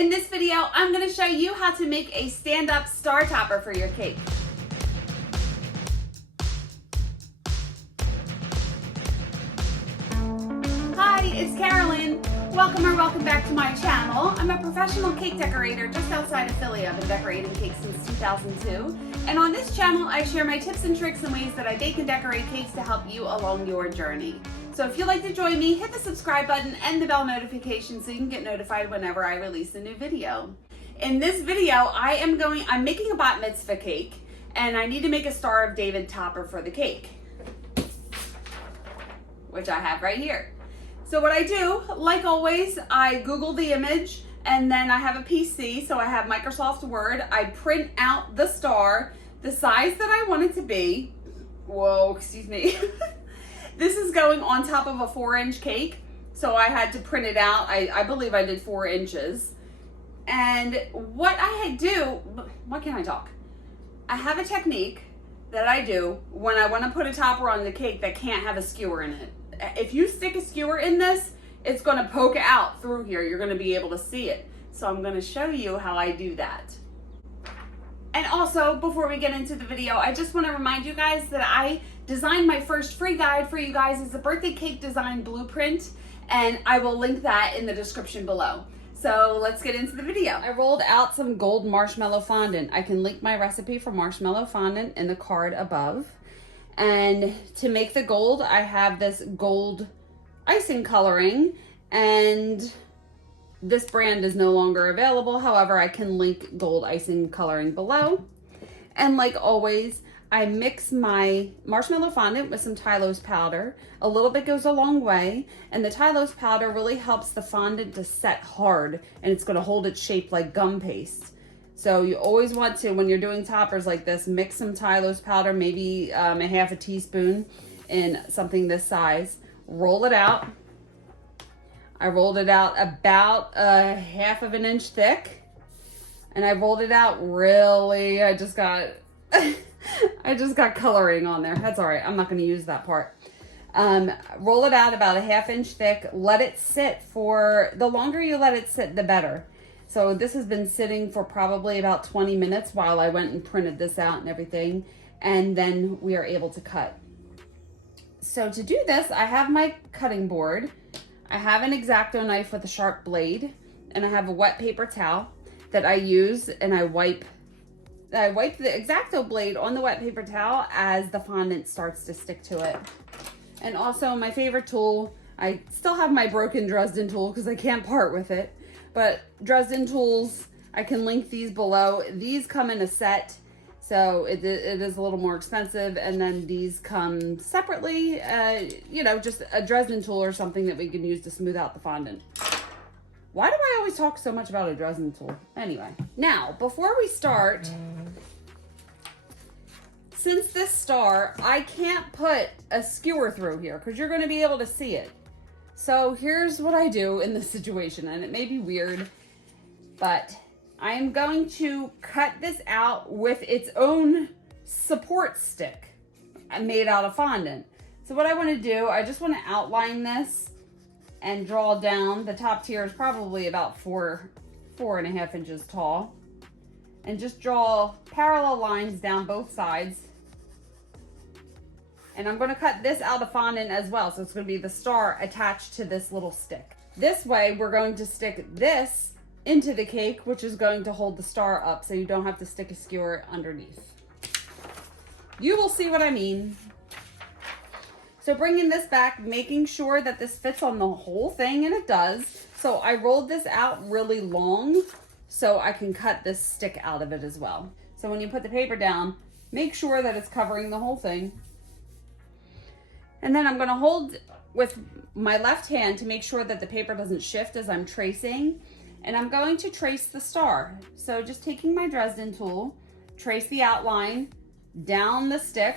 In this video, I'm going to show you how to make a stand-up star topper for your cake. Hi, it's Karolyn. Welcome back to my channel. I'm a professional cake decorator just outside of Philly. I've been decorating cakes since 2002. And on this channel, I share my tips and tricks and ways that I bake and decorate cakes to help you along your journey. So if you'd like to join me, hit the subscribe button and the bell notification so you can get notified whenever I release a new video. In this video, I'm making a bat mitzvah cake, and I need to make a Star of David topper for the cake, which I have right here. So what I do, like always, I Google the image, and then I have a PC, so I have Microsoft Word. I print out the star, the size that I want it to be. Whoa, excuse me. This is going on top of a 4-inch cake, so I had to print it out. I believe I did 4 inches. And what I do, why can't I talk? I have a technique that I do when I want to put a topper on the cake that can't have a skewer in it. If you stick a skewer in this, it's going to poke out through here. You're going to be able to see it. So I'm going to show you how I do that. And also, before we get into the video, I just want to remind you guys that I designed my first free guide for you guys. It's a birthday cake design blueprint, and I will link that in the description below. So let's get into the video. I rolled out some gold marshmallow fondant. I can link my recipe for marshmallow fondant in the card above. And to make the gold, I have this gold icing coloring, and this brand is no longer available. However, I can link gold icing coloring below. And like always, I mix my marshmallow fondant with some Tylose powder. A little bit goes a long way, and the Tylose powder really helps the fondant to set hard, and it's gonna hold its shape like gum paste. So you always want to, when you're doing toppers like this, mix some Tylose powder, maybe a half a teaspoon in something this size. Roll it out. I rolled it out about a half of an inch thick, and I rolled it out really, I just got coloring on there. That's all right, I'm not gonna use that part. Roll it out about a ½ inch thick, let it sit for, the longer you let it sit, the better. So this has been sitting for probably about 20 minutes while I went and printed this out and everything, and then we are able to cut. So to do this, I have my cutting board. I have an X-Acto knife with a sharp blade, and I have a wet paper towel that I use, and I wipe the X-Acto blade on the wet paper towel as the fondant starts to stick to it. And also my favorite tool, I still have my broken Dresden tool because I can't part with it, but Dresden tools, I can link these below. These come in a set, so it is a little more expensive, and then these come separately, you know, just a Dresden tool or something that we can use to smooth out the fondant. Why do I always talk so much about a Dresden tool? Anyway, now, before we start, since this star, I can't put a skewer through here because you're going to be able to see it. So here's what I do in this situation, and it may be weird, but I am going to cut this out with its own support stick made out of fondant. So what I want to do, I just want to outline this and draw down. The top tier is probably about 4.5 inches tall, and just draw parallel lines down both sides. And I'm going to cut this out of fondant as well, so it's going to be the star attached to this little stick. This way, we're going to stick this into the cake, which is going to hold the star up, so you don't have to stick a skewer underneath. You will see what I mean. So bringing this back, making sure that this fits on the whole thing, and it does. So I rolled this out really long so I can cut this stick out of it as well. So when you put the paper down, make sure that it's covering the whole thing. And then I'm going to hold with my left hand to make sure that the paper doesn't shift as I'm tracing. And I'm going to trace the star. So just taking my Dresden tool, trace the outline down the stick.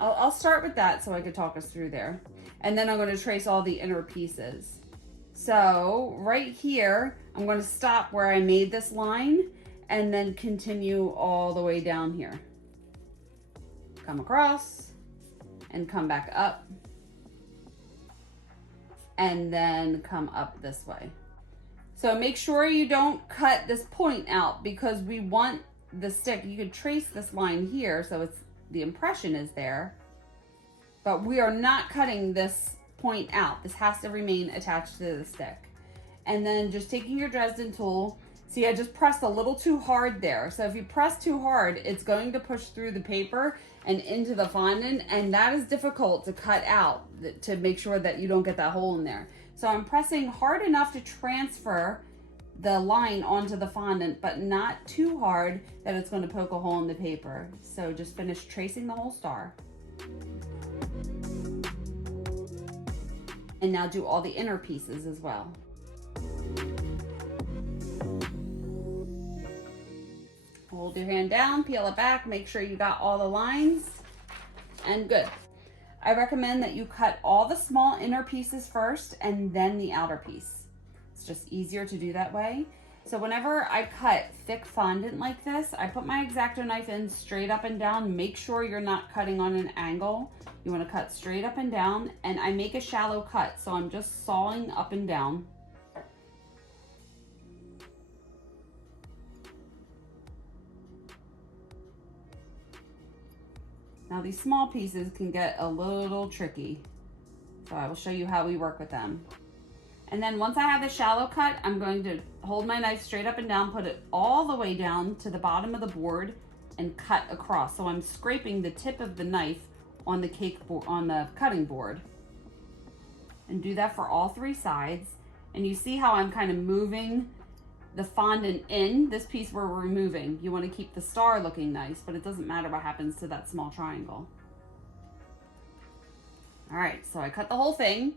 I'll start with that so I could talk us through there. And then I'm going to trace all the inner pieces. So right here, I'm going to stop where I made this line and then continue all the way down here. Come across and come back up, and then come up this way. So make sure you don't cut this point out because we want the stick. You could trace this line here so it's the impression is there, but we are not cutting this point out. This has to remain attached to the stick. And then just taking your Dresden tool, see, I just pressed a little too hard there. So if you press too hard, it's going to push through the paper and into the fondant, and that is difficult to cut out to make sure that you don't get that hole in there. So I'm pressing hard enough to transfer the line onto the fondant, but not too hard that it's going to poke a hole in the paper. So just finish tracing the whole star. And now do all the inner pieces as well. Hold your hand down, peel it back, make sure you got all the lines, and good. I recommend that you cut all the small inner pieces first and then the outer piece. It's just easier to do that way. So whenever I cut thick fondant like this, I put my X-Acto knife in straight up and down. Make sure you're not cutting on an angle. You want to cut straight up and down, and I make a shallow cut, so I'm just sawing up and down. Now these small pieces can get a little tricky, so I will show you how we work with them. And then once I have the shallow cut, I'm going to hold my knife straight up and down, put it all the way down to the bottom of the board and cut across. So I'm scraping the tip of the knife on the cake board, on the cutting board. And do that for all three sides. And you see how I'm kind of moving the fondant in. This piece we're removing. You want to keep the star looking nice, but it doesn't matter what happens to that small triangle. All right, so I cut the whole thing,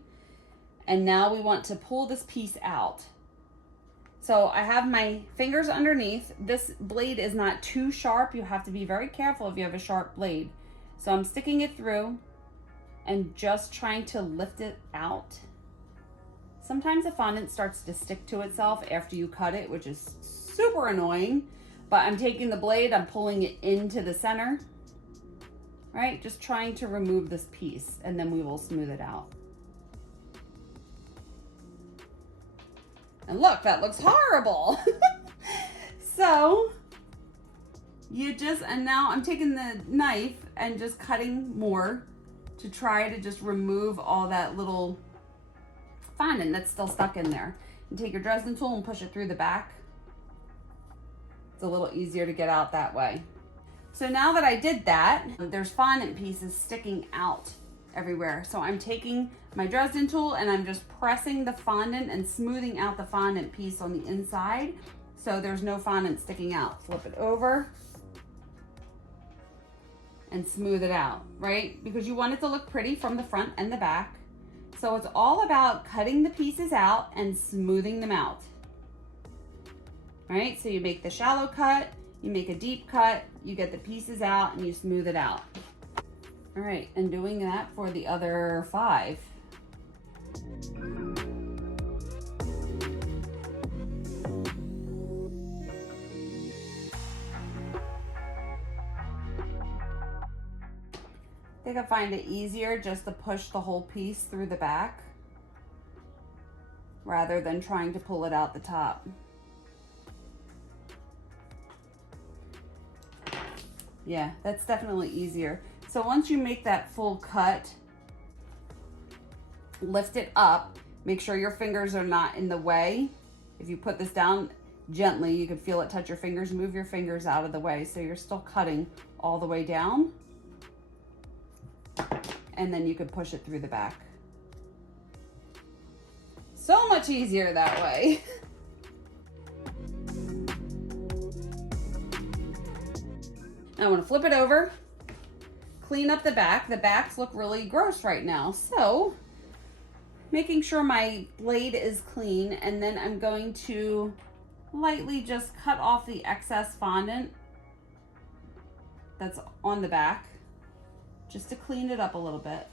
and now we want to pull this piece out. So I have my fingers underneath. This blade is not too sharp. You have to be very careful if you have a sharp blade. So I'm sticking it through and just trying to lift it out. Sometimes the fondant starts to stick to itself after you cut it, which is super annoying, but I'm taking the blade, I'm pulling it into the center, right? Just trying to remove this piece, and then we will smooth it out. And look, that looks horrible. So you just, and now I'm taking the knife and just cutting more to try to just remove all that little fondant that's still stuck in there. And take your Dresden tool and push it through the back. It's a little easier to get out that way. So now that I did that, there's fondant pieces sticking out everywhere. So I'm taking my Dresden tool and I'm just pressing the fondant and smoothing out the fondant piece on the inside so there's no fondant sticking out. Flip it over and smooth it out, right? Because you want it to look pretty from the front and the back. So it's all about cutting the pieces out and smoothing them out. Right? So you make the shallow cut, you make a deep cut, you get the pieces out and you smooth it out. All right, and doing that for the other 5. I think I find it easier just to push the whole piece through the back rather than trying to pull it out the top. Yeah, that's definitely easier. So once you make that full cut, lift it up, make sure your fingers are not in the way. If you put this down gently, you can feel it touch your fingers, move your fingers out of the way so you're still cutting all the way down. And then you could push it through the back. So much easier that way. I want to flip it over, clean up the back. The backs look really gross right now. So making sure my blade is clean, and then I'm going to lightly just cut off the excess fondant that's on the back, just to clean it up a little bit.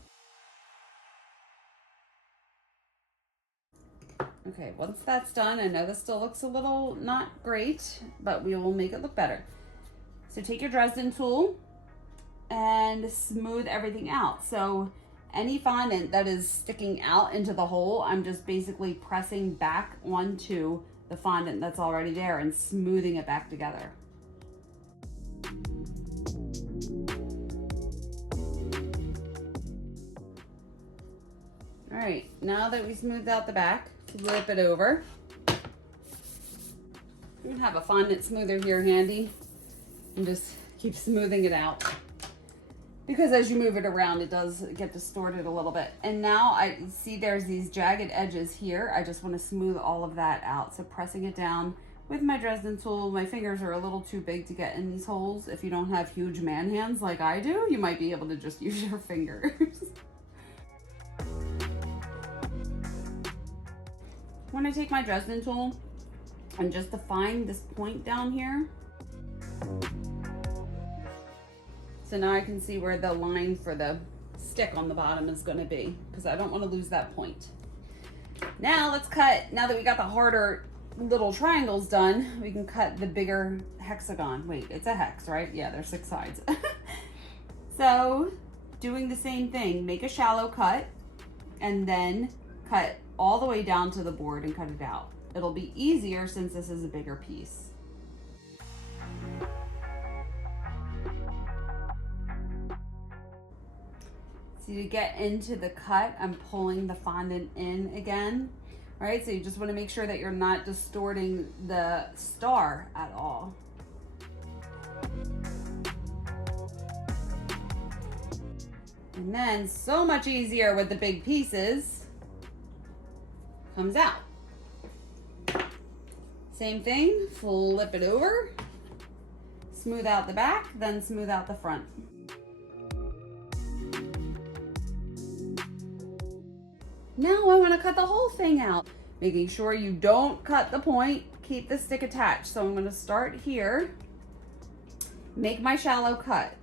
Okay, once that's done, I know this still looks a little not great, but we will make it look better. So take your Dresden tool and smooth everything out. So any fondant that is sticking out into the hole, I'm just basically pressing back onto the fondant that's already there and smoothing it back together. All right, now that we smoothed out the back, flip it over. You can have a fondant smoother here handy and just keep smoothing it out, because as you move it around, it does get distorted a little bit. And now I see there's these jagged edges here. I just want to smooth all of that out. So pressing it down with my Dresden tool. My fingers are a little too big to get in these holes. If you don't have huge man hands like I do, you might be able to just use your fingers. When I take my Dresden tool and just define this point down here, so now I can see where the line for the stick on the bottom is going to be, because I don't want to lose that point. Now let's cut, now that we got the harder little triangles done, we can cut the bigger hexagon. Wait, it's a hex, right? Yeah, there's 6 sides. So doing the same thing, make a shallow cut and then cut all the way down to the board and cut it out. It'll be easier since this is a bigger piece. So to get into the cut, I'm pulling the fondant in again. All right, so you just want to make sure that you're not distorting the star at all. And then, so much easier with the big pieces, comes out. Same thing, flip it over, smooth out the back, then smooth out the front. Now I want to cut the whole thing out, making sure you don't cut the point, keep the stick attached. So I'm going to start here, make my shallow cut.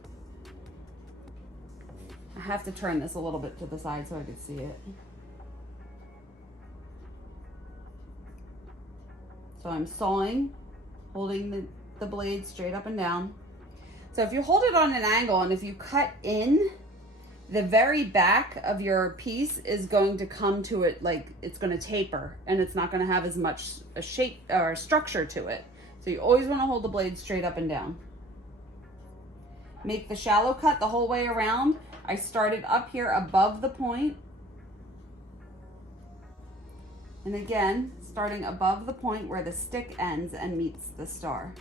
I have to turn this a little bit to the side so I can see it. So I'm sawing, holding the blade straight up and down. So if you hold it on an angle and if you cut in, the very back of your piece is going to come to it, like it's going to taper, and it's not going to have as much a shape or structure to it. So you always want to hold the blade straight up and down. Make the shallow cut the whole way around. I started up here above the point. And again, starting above the point where the stick ends and meets the star.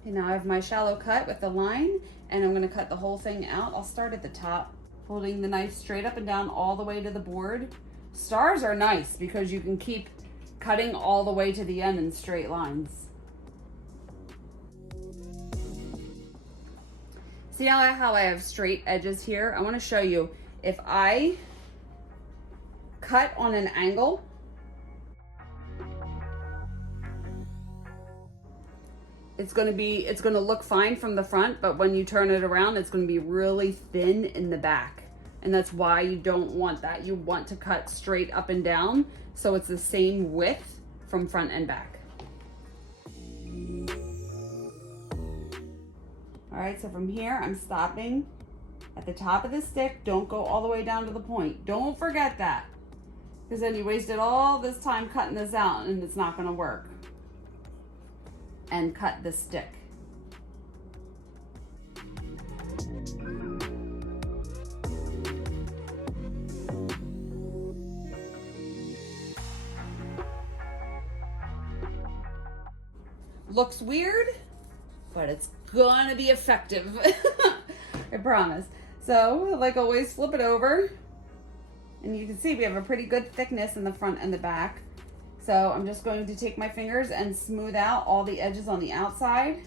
Okay, now I have my shallow cut with the line, and I'm going to cut the whole thing out. I'll start at the top, holding the knife straight up and down all the way to the board. Stars are nice because you can keep cutting all the way to the end in straight lines. See how I have straight edges here? I want to show you, if I cut on an angle, it's going to look fine from the front, but when you turn it around, it's going to be really thin in the back. And that's why you don't want that. You want to cut straight up and down so it's the same width from front and back. All right, so from here, I'm stopping at the top of the stick. Don't go all the way down to the point. Don't forget that, because then you wasted all this time cutting this out and it's not gonna work. And cut the stick. Looks weird, but it's gonna be effective. I promise. So, like always, flip it over. And you can see we have a pretty good thickness in the front and the back. So I'm just going to take my fingers and smooth out all the edges on the outside.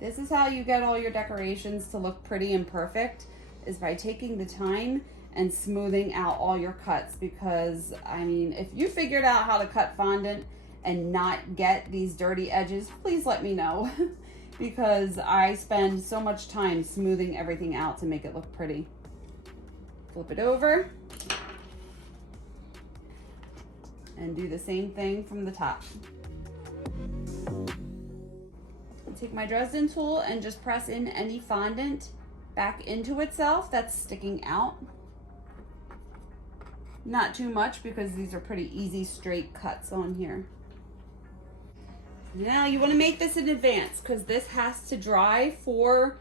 This is how you get all your decorations to look pretty and perfect, is by taking the time and smoothing out all your cuts. Because, I mean, if you figured out how to cut fondant and not get these dirty edges, please let me know. Because I spend so much time smoothing everything out to make it look pretty. Flip it over. And do the same thing from the top. I'll take my Dresden tool and just press in any fondant back into itself that's sticking out. Not too much because these are pretty easy straight cuts on here. Now you want to make this in advance because this has to dry for,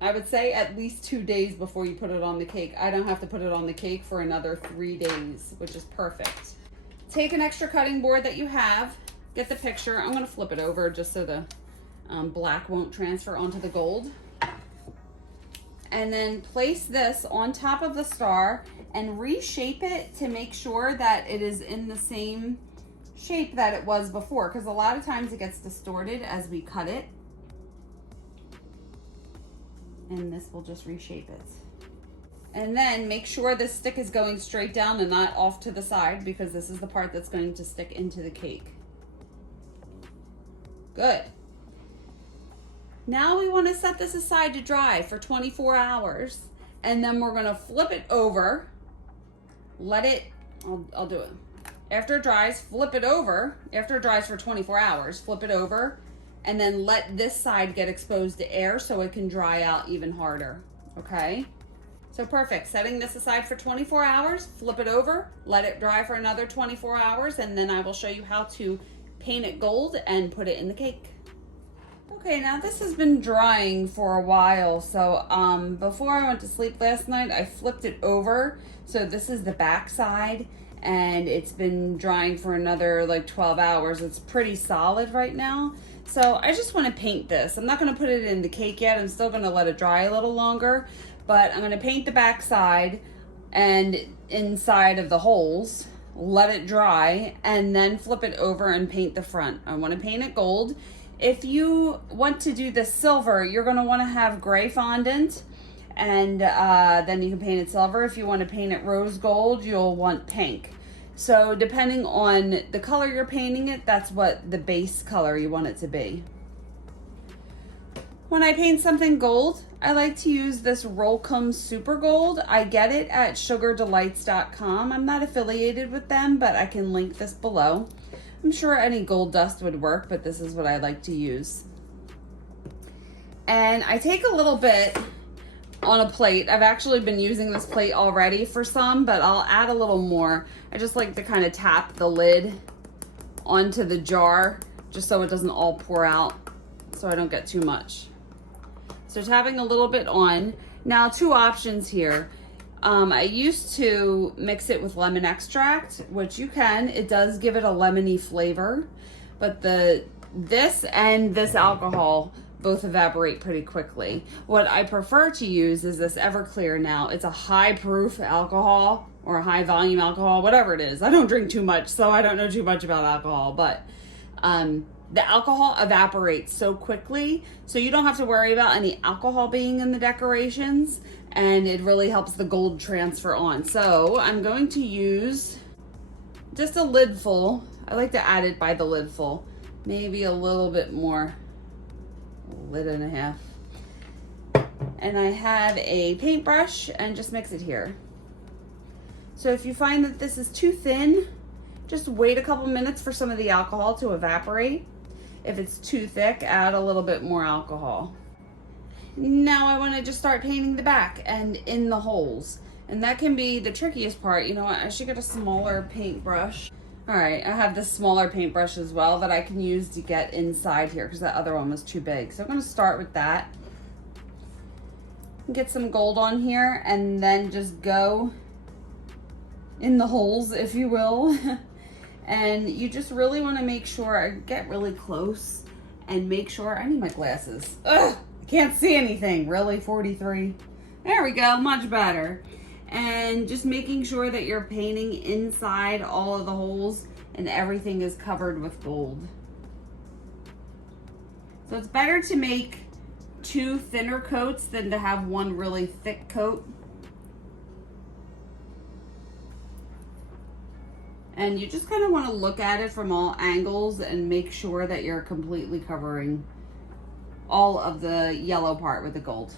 I would say, at least 2 days before you put it on the cake. I don't have to put it on the cake for another 3 days, which is perfect. Take an extra cutting board that you have, get the picture. I'm going to flip it over just so the black won't transfer onto the gold. And then place this on top of the star and reshape it to make sure that it is in the same shape that it was before, because a lot of times it gets distorted as we cut it. And this will just reshape it. And then make sure this stick is going straight down and not off to the side, because this is the part that's going to stick into the cake. Good. Now we want to set this aside to dry for 24 hours. And then we're going to flip it over. Let it, I'll do it. After it dries, flip it over. After it dries for 24 hours, flip it over. And then let this side get exposed to air so it can dry out even harder. Okay? So perfect. Setting this aside for 24 hours, flip it over, let it dry for another 24 hours, and then I will show you how to paint it gold and put it in the cake. Okay, now this has been drying for a while. So before I went to sleep last night, I flipped it over. So this is the back side, and it's been drying for another like 12 hours. It's pretty solid right now. So I just want to paint this. I'm not going to put it in the cake yet. I'm still going to let it dry a little longer. But I'm going to paint the back side and inside of the holes, let it dry, and then flip it over and paint the front. I want to paint it gold. If you want to do the silver, you're going to want to have gray fondant, and then you can paint it silver. If you want to paint it rose gold, you'll want pink. So depending on the color you're painting it, that's what the base color you want it to be. When I paint something gold, I like to use this Rolcom Super Gold. I get it at sugardelights.com. I'm not affiliated with them, but I can link this below. I'm sure any gold dust would work, but this is what I like to use. And I take a little bit on a plate. I've actually been using this plate already for some, but I'll add a little more. I just like to kind of tap the lid onto the jar just so it doesn't all pour out, so I don't get too much. So tapping a little bit on. Now 2 options here. I used to mix it with lemon extract, which you can. It does give it a lemony flavor, but this and this alcohol both evaporate pretty quickly. What I prefer to use is this Everclear now. It's a high proof alcohol or a high volume alcohol, whatever it is. I don't drink too much, so I don't know too much about alcohol, but the alcohol evaporates so quickly, so you don't have to worry about any alcohol being in the decorations, and it really helps the gold transfer on. So I'm going to use just a lid full. I like to add it by the lid full, maybe a little bit more, a lid and a half. And I have a paintbrush and just mix it here. So if you find that this is too thin, just wait a couple minutes for some of the alcohol to evaporate. If it's too thick, add a little bit more alcohol. Now I want to just start painting the back and in the holes. And that can be the trickiest part. You know what, I should get a smaller paintbrush. All right, I have this smaller paintbrush as well that I can use to get inside here because that other one was too big. So I'm going to start with that. Get some gold on here and then just go in the holes, if you will. And you just really want to make sure, get really close and make sure, I need my glasses. Ugh, I can't see anything, really, 43. There we go, much better. And just making sure that you're painting inside all of the holes and everything is covered with gold. So it's better to make 2 thinner coats than to have 1 really thick coat. And you just kind of want to look at it from all angles and make sure that you're completely covering all of the yellow part with the gold.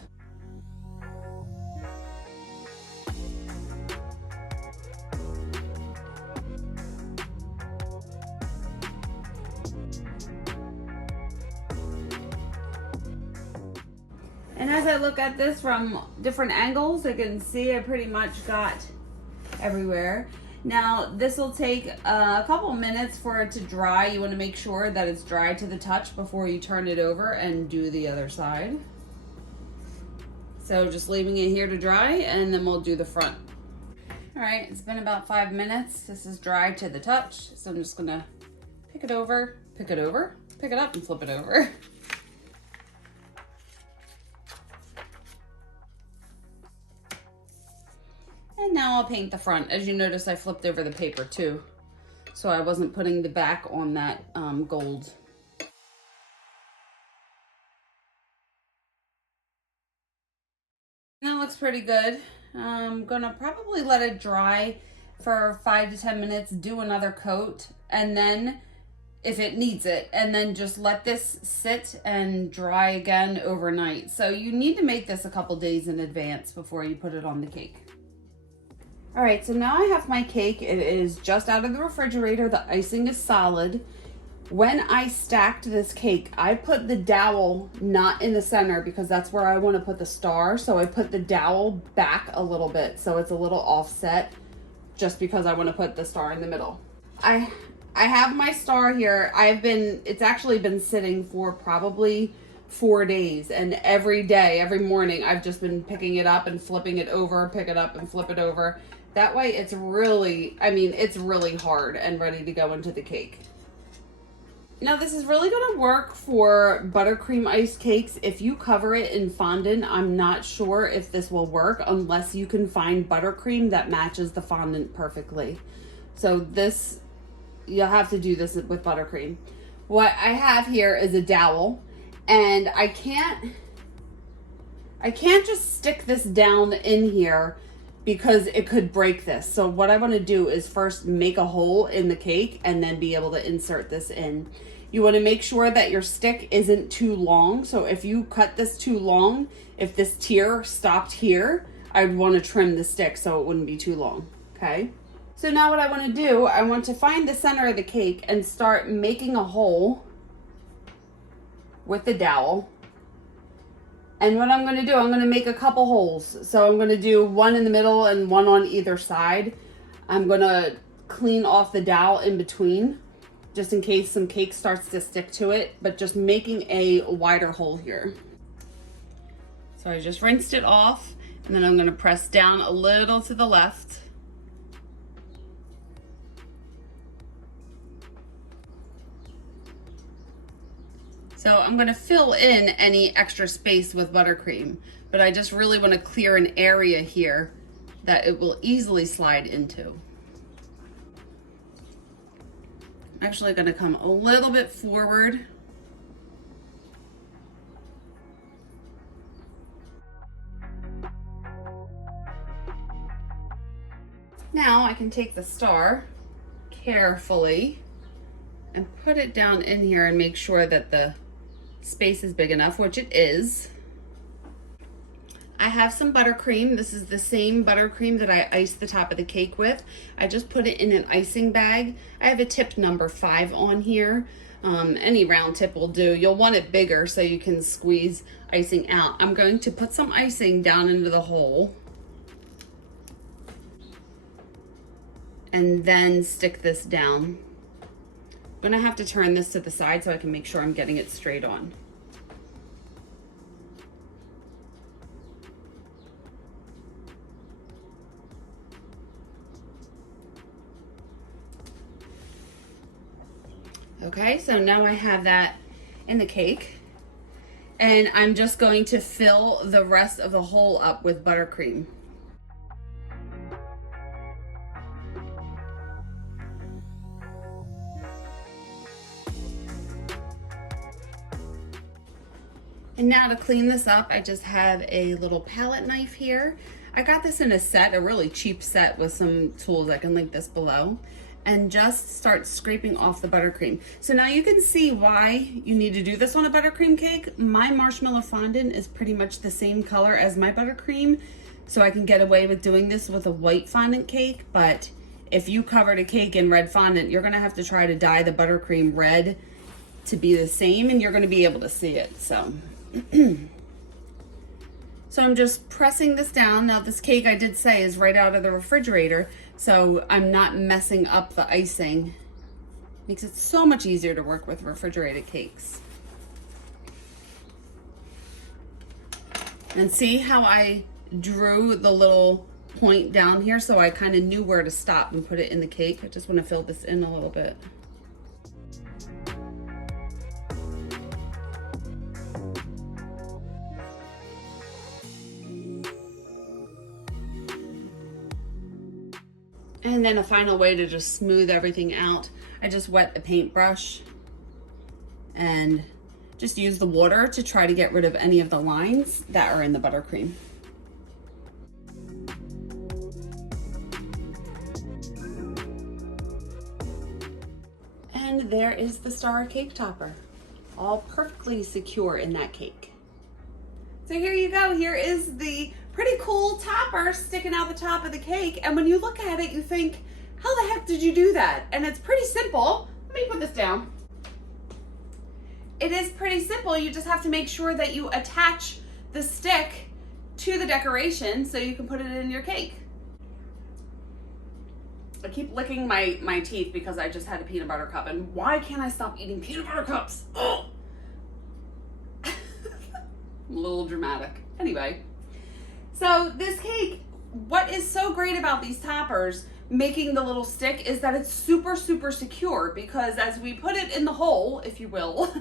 And as I look at this from different angles, I can see I pretty much got everywhere. Now this will take a couple minutes for it to dry. You want to make sure that it's dry to the touch before you turn it over and do the other side. So just leaving it here to dry, and then we'll do the front. All right, it's been about 5 minutes. This is dry to the touch. So I'm just gonna pick it over, pick it up and flip it over. And now I'll paint the front. As you notice, I flipped over the paper too, so I wasn't putting the back on that gold. That looks pretty good. I'm gonna probably let it dry for 5 to 10 minutes, do another coat, and then if it needs it, and then just let this sit and dry again overnight. So you need to make this a couple days in advance before you put it on the cake. All right, so now I have my cake. It is just out of the refrigerator. The icing is solid. When I stacked this cake, I put the dowel not in the center because that's where I want to put the star. So I put the dowel back a little bit so it's a little offset, just because I want to put the star in the middle. I have my star here. It's actually been sitting for probably 4 days, and every day, every morning, I've just been picking it up and flipping it over, pick it up and flip it over. That way it's really, it's really hard and ready to go into the cake. Now this is really gonna work for buttercream iced cakes. If you cover it in fondant, I'm not sure if this will work unless you can find buttercream that matches the fondant perfectly. So this, you'll have to do this with buttercream. What I have here is a dowel, and I can't just stick this down in here because it could break this. So what I want to do is first make a hole in the cake and then be able to insert this in. You want to make sure that your stick isn't too long. So if you cut this too long, if this tier stopped here, I'd want to trim the stick so it wouldn't be too long, okay? So now what I want to do, I want to find the center of the cake and start making a hole with the dowel. And what I'm going to do, I'm going to make a couple holes. So I'm going to do one in the middle and one on either side. I'm going to clean off the dowel in between, just in case some cake starts to stick to it, but just making a wider hole here. So I just rinsed it off, and then I'm going to press down a little to the left. So I'm going to fill in any extra space with buttercream, but I just really want to clear an area here that it will easily slide into. I'm actually going to come a little bit forward. Now I can take the star carefully and put it down in here and make sure that the space is big enough, which it is. I have some buttercream. This is the same buttercream that I iced the top of the cake with. I just put it in an icing bag. I have a tip number 5 on here. Any round tip will do. You'll want it bigger so you can squeeze icing out. I'm going to put some icing down into the hole and then stick this down. I'm gonna have to turn this to the side so I can make sure I'm getting it straight on. Okay, so now I have that in the cake, and I'm just going to fill the rest of the hole up with buttercream. And now to clean this up, I just have a little palette knife here. I got this in a set, a really cheap set with some tools. I can link this below. And just start scraping off the buttercream. So now you can see why you need to do this on a buttercream cake. My marshmallow fondant is pretty much the same color as my buttercream, so I can get away with doing this with a white fondant cake. But if you covered a cake in red fondant, you're gonna have to try to dye the buttercream red to be the same, and you're gonna be able to see it, so. So I'm just pressing this down. Now this cake, I did say, is right out of the refrigerator, so I'm not messing up the icing. Makes it so much easier to work with refrigerated cakes. And see how I drew the little point down here, so I kind of knew where to stop and put it in the cake. I just want to fill this in a little bit. And then a final way to just smooth everything out, I just wet a paintbrush and just use the water to try to get rid of any of the lines that are in the buttercream. And there is the star cake topper, all perfectly secure in that cake. So here you go. Here is the pretty cool topper sticking out the top of the cake. And when you look at it, you think, how the heck did you do that? And it's pretty simple. Let me put this down. It is pretty simple. You just have to make sure that you attach the stick to the decoration so you can put it in your cake. I keep licking my teeth because I just had a peanut butter cup, and why can't I stop eating peanut butter cups? Oh! A little dramatic. Anyway, so this cake, what is so great about these toppers making the little stick is that it's super, super secure, because as we put it in the hole, if you will,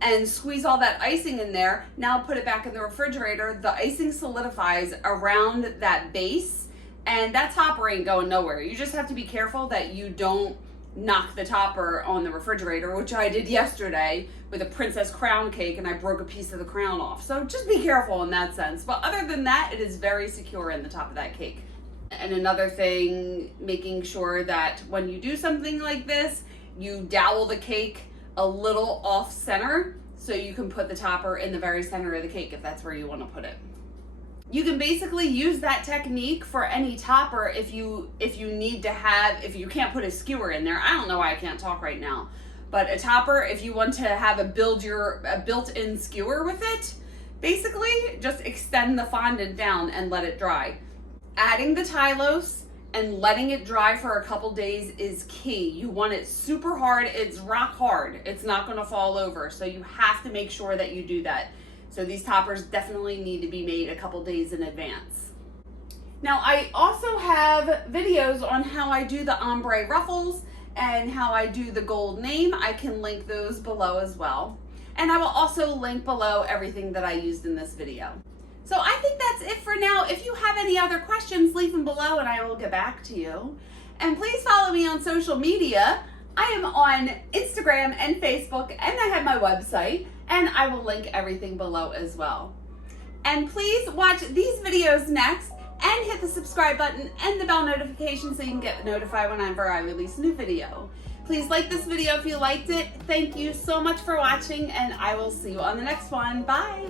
and squeeze all that icing in there, now put it back in the refrigerator, the icing solidifies around that base, and that topper ain't going nowhere. You just have to be careful that you don't knock the topper on the refrigerator, which I did yesterday with a princess crown cake, and I broke a piece of the crown off. So just be careful in that sense. But other than that, it is very secure in the top of that cake. And another thing, making sure that when you do something like this, you dowel the cake a little off center so you can put the topper in the very center of the cake if that's where you want to put it. You can basically use that technique for any topper if you need to have, if you can't put a skewer in there. I don't know why I can't talk right now. But a topper, if you want to have a built-in skewer with it, basically just extend the fondant down and let it dry. Adding the Tylose and letting it dry for a couple days is key. You want it super hard. It's rock hard. It's not going to fall over. So you have to make sure that you do that. So these toppers definitely need to be made a couple days in advance. Now I also have videos on how I do the ombre ruffles and how I do the gold name. I can link those below as well. And I will also link below everything that I used in this video. So I think that's it for now. If you have any other questions, leave them below and I will get back to you. And please follow me on social media. I am on Instagram and Facebook, and I have my website, and I will link everything below as well. And please watch these videos next and hit the subscribe button and the bell notification so you can get notified whenever I release a new video. Please like this video if you liked it. Thank you so much for watching, and I will see you on the next one. Bye.